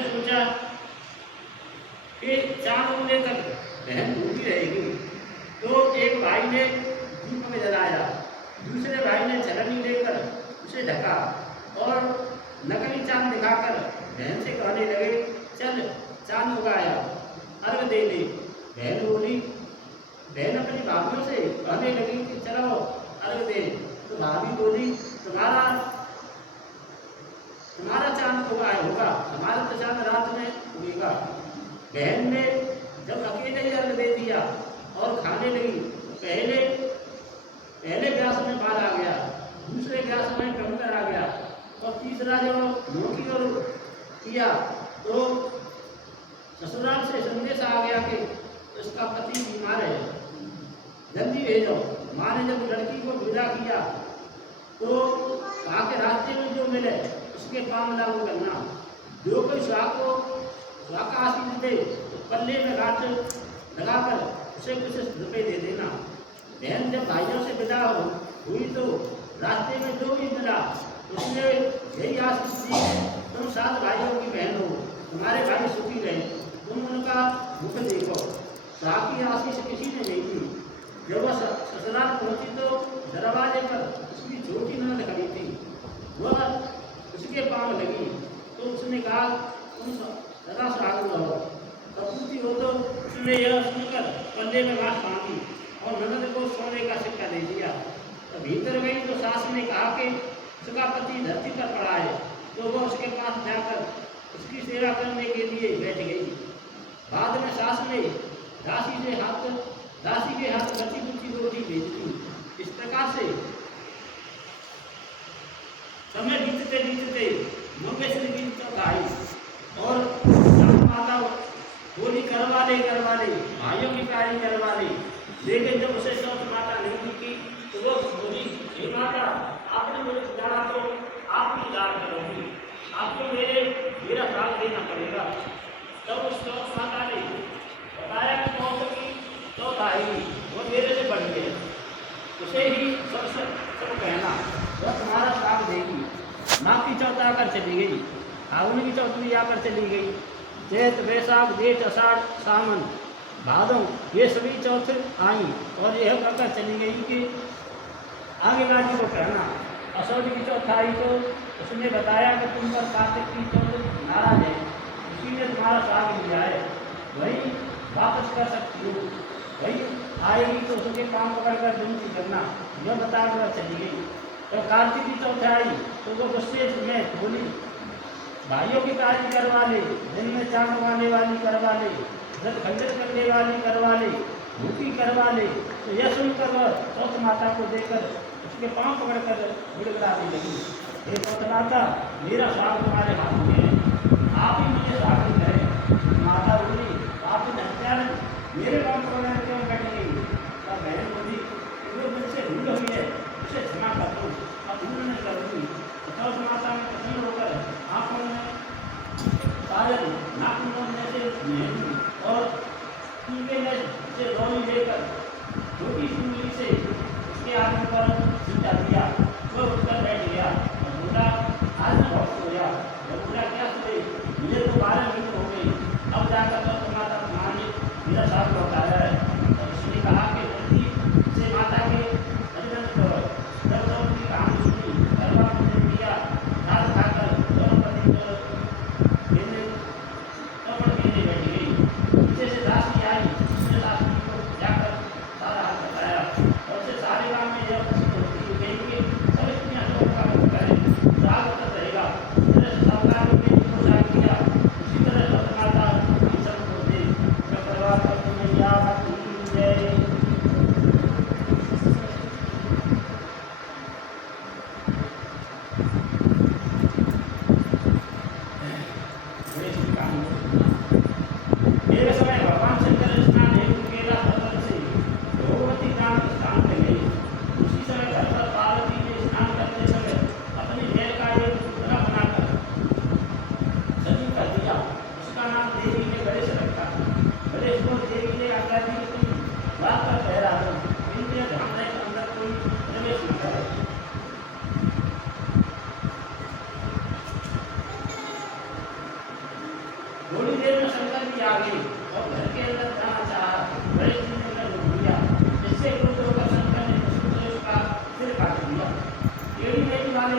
ने सोचा कि 4 बजे तक बहन भूखी रहेगी, तो एक भाई ने दीप में जलाया, दूसरे भाई ने छलनी लेकर उसे ढका और नकली चांद दिखाकर बहन से कहने लगे, चल चांद उगाया, अर्घ दे दे। बहन बोली, बहन अपनी भाभीयों से कहने लगी कि चलो अर्घ दे। तो भाभी बोली, तुम्हारा चांद उगाया होगा, हमारा तो चांद रात में उगेगा। बहन ने जब अकेले ही अर्घ दे दिया और खाने लगी, पहले ग्लास में पार आ गया, दूसरे ग्लास में कंकर आ गया और तीसरा जब नोकी और किया तो ससुराल से संदेश आ गया कि उसका पति बीमार है, जल्दी भेजो। माँ ने जब लड़की को विदा किया तो कहा कि रास्ते में जो मिले उसके पाँव लागू करना, जो कोई सुहा का आशीष दे तो पल्ले में गांठ लगाकर उसे कुछ रुपये दे देना। बहन जब भाइयों से विदा हुई तो रास्ते में जो भी मिला उसने यही आशीष दी, तुम 7 भाइयों की बहन हो, तुम्हारे भाई सुखी रहे, तुम उनका मुख देखो। सुहा की आशीष किसी ने नहीं दी। जब वह ससुराल पहुंची तो दरवाजे पर उसकी छोटी ननद खड़ी थी, वह उसके पाँव लगी तो उसने कहा, तुम सदा सुहागन रहो। कपूती हो तो उसने यह सुनकर पल्ले में गांठ बांधी और ननद को सोने का सिक्का दे दिया। तो भीतर गई तो सास ने कहा कि उसका पति धरती पर पड़ा है, तो वह उसके पास जाकर उसकी सेवा करने के लिए बैठ गई। बाद में सास ने दासी के हाथ बची कुची रोटी भेज दी। इस प्रकार से समय बीतते मंगेश्वरी की चौथाई और माता बोली, करवा ले भाइयों की कारी करवा ले। लेकिन जब उसे सौत माता नहीं दिखी तो वो बोली, हे माता, आपने मुझे जाना तो आप ही दान करोगी, आपको मेरा भाग देना पड़ेगा। तब उस सौत माता ने बताया कि मौत की चौथाई वो मेरे से बढ़ गई, उसे ही सब कहना, वह तुम्हारा भाग देगी। माँ की चौथ आकर चली गई, फागुन की चौथ भी आकर चली गई। चैत वैशाख जेठ अषाढ़ सावन भादों ये सभी चौथ आई और यह कहकर चली गई कि आगे गाड़ी को कहना। असौज की चौथ आई तो उसने बताया कि तुम पर कार्तिक की चौथ नाराज है, इसीलिए तुम्हारा साग लिया है, वही वापस कर सकती हो, वही आएगी तो उसके पाँव पकड़कर विनती करना। यह बताकर चली गई। तो कार्तिक की चौथ आई तो वो गुस्से में बोली, भाइयों की कारी करवा ले, दिन में चांद उगाने वाली करवा ले, व्रत खंडित करने वाली करवा ले, भूखी करवा ले। तो यह सुनकर वह चौथ माता को देकर उसके पाँव पकड़कर गिड़गिड़ाने लगी, हे चौथ माता, मेरा स्वाग तुम्हारे हाथ में है, आप ही मुझे स्वागत करें। माता बोली, आप हत्यार मेरे पाँव पकड़कर क्यों बैठ गई? तब बहन बोली, वो मुझसे भूल हुई है, उसे क्षमा कर दो, अब भूल नहीं करूँगी। चौथ माता में प्रसन्न होकर आंखों में काजल, नाखूनों में से मेहंदी और टीके में से रोली लेकर छोटी सुंदरी से उसके आंखों पर सिंचा दिया। वह उठकर बैठ गया और बोला, आज मैं बहुत सोया। जब बोला, क्या सोए? मुझे तो 12 मिनट हो गई, अब जाकर चौथ माता तुम्हारी मेरा साथ लौटाया है। तो उसने कहा कि जल्दी से माता के अभिनंदन करो। जब चौथ की कहानी सुनी, करवा पूजन किया, रात खाकर द्रौपदी को देने बैठ गई। पीछे से दासी आई, उसने दासी को जाकर सारा हाथ बताया और उसे सारे गाँव में यह प्रसिद्ध थोड़ी देर में शंकर जी आ गए और घर के अंदर जाना चाहा, बड़े दिन के अंदर घूम लिया, जिससे क्रुद्ध होकर शंकर ने वसुदेव का सिर काट दिया। टेढ़ी मेढ़ी वाले